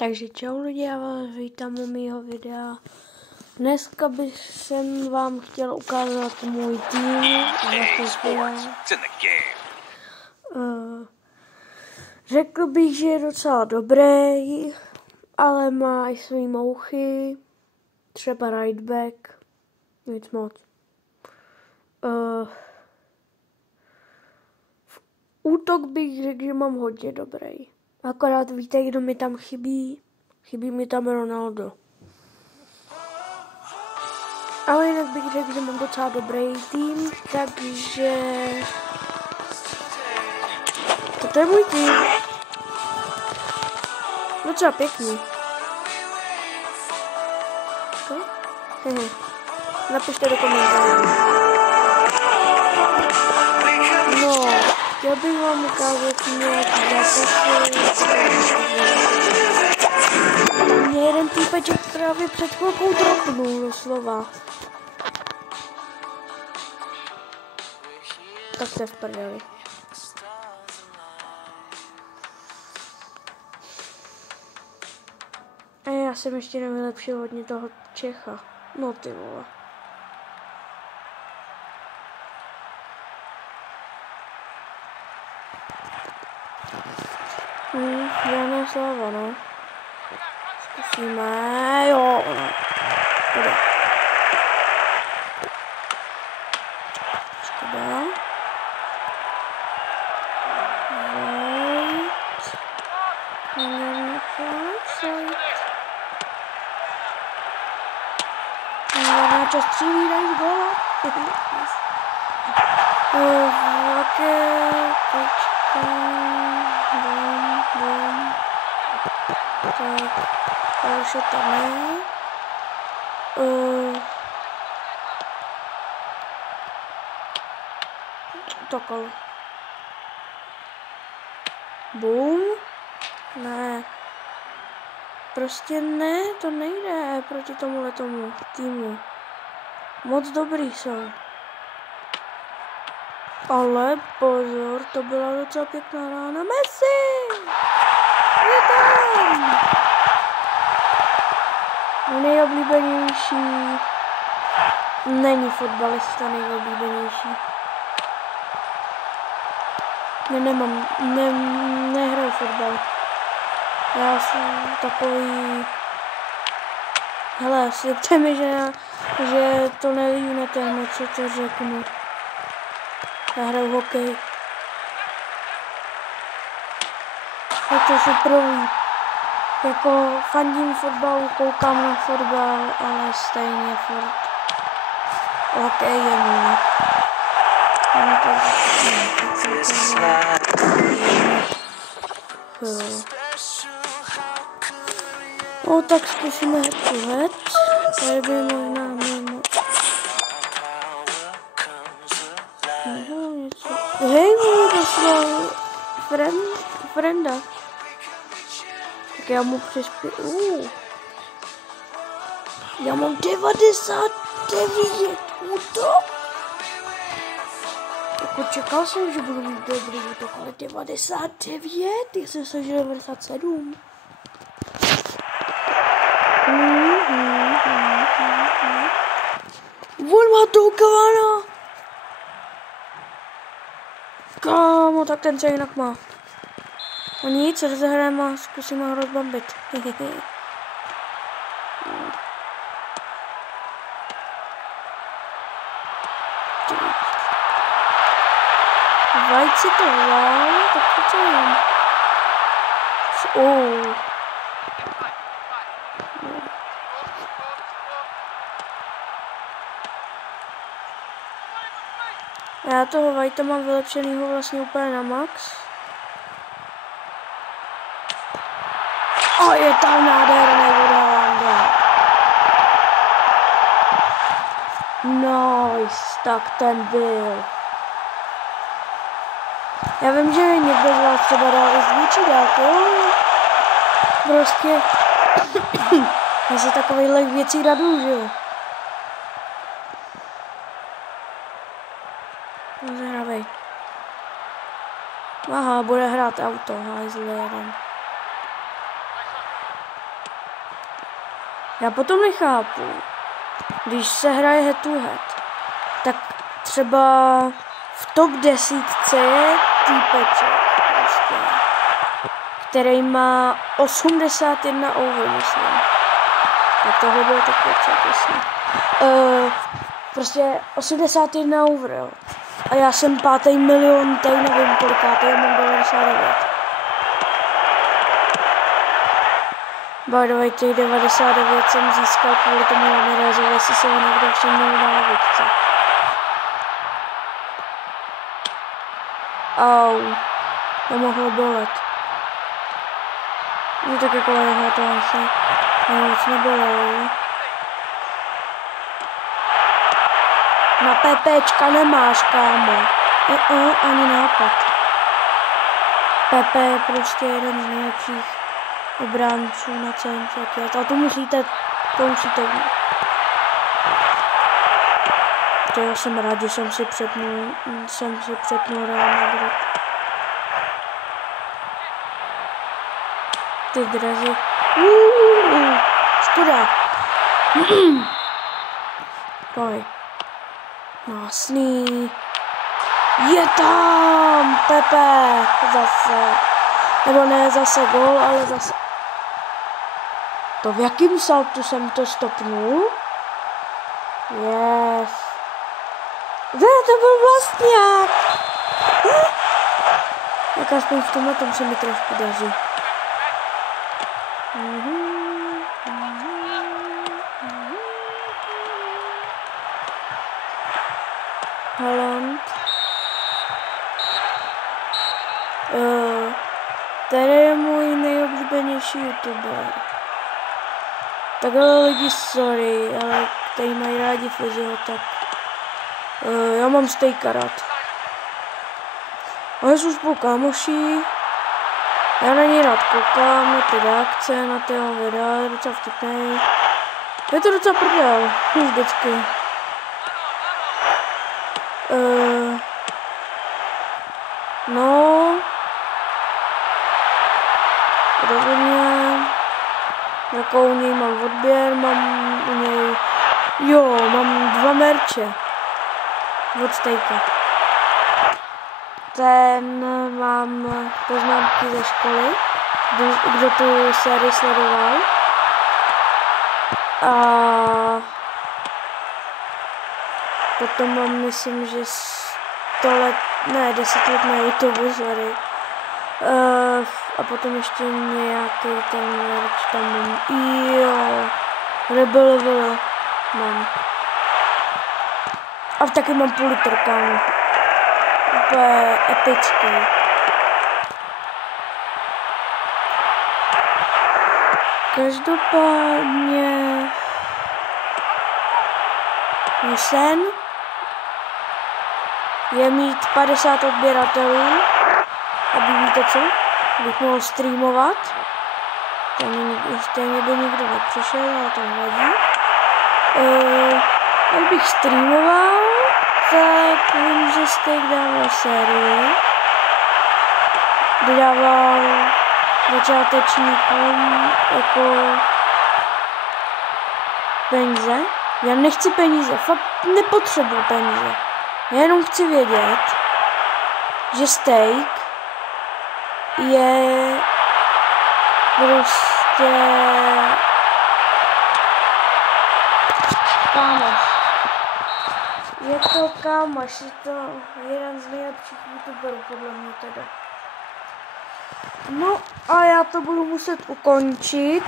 Takže čau lidi, já vás vítám u mýho videa. Dneska bych jsem vám chtěl ukázat můj tým. Řekl bych, že je docela dobrý, ale má i svý mouchy, třeba right back, nic moc. V útok bych řekl, že mám hodně dobrý. Akorát víte, kdo mi tam chybí? Chybí mi tam Ronaldo. Ale jinak bych řekl, že mám docela dobrý tým, takže toto je můj tým. Docela pěkný. Napište do komentářů. No, chtěl bych vám ukázat nějaký zápasy. Mě jeden týpeček právě před chvilkou dropnul doslova. Tak se v prdeli. A já jsem ještě nevylepšil hodně toho Čecha. No ty vole. Žádná sláva, no. Zkusíme, jo, no. Tady. Škoda. Čas střílí, dají góla. Tak, už je tam ne. Takhle. Boom. Ne. Prostě ne, to nejde proti tomuhle tomu týmu. Moc dobrý jsou. Ale pozor, to byla docela pěkná rána. Messi! Je tam! Nejoblíbenější. Není fotbalista nejoblíbenější. Nehraju fotbal. Já jsem takový... Hele, slibte mi, že to nelíhnete, no co to řeknu. Já hraju hokej. Je to superový. Jako fandím fotbalu, koukám na fotbal, ale stejně furt. Hokej je můj. No tak zkusíme head to head. Tady by možná mimo. Hej, můj poslal frenda. Tak já mu přispěju. Já mám 99 útok. Jako čekal jsem, že budu mít dobrý útok, ale 99, já jsem se 97. On má toho Cavana. Kámo, tak ten se jinak má. A nic, rozehráme a zkusíme ho rozbambit. Vajt si to vzal, tak to nevím. Já toho Whitea mám vylepšenýho vlastně úplně na max. Je tam nádherný od Haalanda. Nice, tak ten byl. Já vím, že někdo z vás třeba dal i zvětší dálky, prostě já se takovýhle věcí radu, že jo. Zdravej. Aha, bude hrát auto, hajzl jeden. Já potom nechápu, když se hraje head to head, tak třeba v top 10 je týpeček prostě, který má 81 over, myslím. Tak tohle bylo tak jasně. Prostě 81 over, jo. A já jsem 5. milion, tady nevím kolikátý, já mám 99. By the way, těch 99 jsem získal kvůli tomu Ramirezové, jestli se ho někdo všimnul na lavičce. Au, to mohlo bolet. No tak jako lehá to asi moc nebolelo. Na PPčka nemáš, kámo. Ani nápad. PP je prostě jeden z nejlepších obránců na celém světě. A to musíte mít. To já jsem rád, že jsem si přepnul Real Madrid. Ty drazy. Škoda. Pojď. Násný. Je tam Pepe. Zase. Nebo ne zase gól, ale zase. To v jakým saltu jsem to stopnul? Yes. To byl vlastňák. Tak aspoň v tomhle tom se mi trošku daří. Haaland. Tady je můj nejoblíbenější youtuber. Takhle lidi, sorry, ale tady mají rádi Fiziho, tak já mám Stejka rád. Ale jsou spolu kámoší. Já na něj rád koukám, na ty reakce, na ty jeho videa, je docela vtipnej. Je to docela prdel, vždycky. No, rozhodně, jako u něj mám odběr, mám u něj, mám 2 merče od Stejka. Ten mám poznámky ze školy, kdo tu sérii sledoval. A potom mám, myslím, že 10 let na YouTube, sorry. A potom ještě nějaký ten merch tam mám. Rebel mám. A taky mám půl litr, kámo. Úplně epický. Každopádně můj sen je mít 50 odběratelů, aby víte co, bych mohl streamovat. Stejně by nikdo nepřišel, ale to nevadí. Kdybych streamoval, tak vím, že Steak dával sérii, dodával začátečníkům jako peníze. Já nechci peníze, fakt nepotřebuji peníze. Já jenom chci vědět, že Steak je prostě kámoš. Je to kámoš, je to jeden z nejlepších youtuberů podle mě teda. No a já to budu muset ukončit,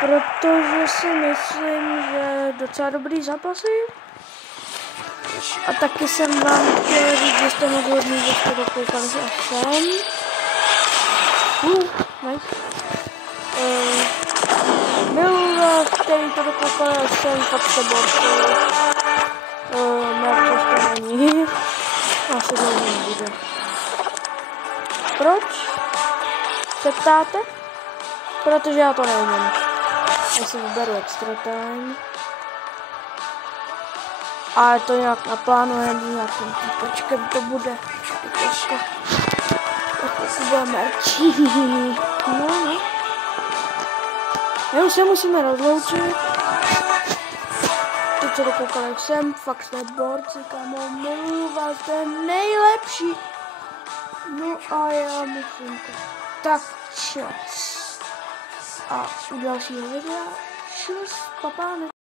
protože si myslím, že docela dobrý zápasy. A taky jsem vám chtěl říct, že jste moc hodný, že jste dokoukali až sem. Nice. Byl, který to dokoukali až sem, fakt se borci. Merch ještě není. Asi dlouho nebude. Proč? Se ptáte? Protože já to nevím. Já si vyberu extra time. A to nějak naplánujeme, nějakým týpečkem to bude. Typoška. Tak si bude merčí. No. My už se musíme rozloučit. co dokoukal, jak jsem, fakt jste borci, kamo, miluju vás, to je nejlepší. No a já musím to. Tak čas. A u dalšího videa, čus, papáne.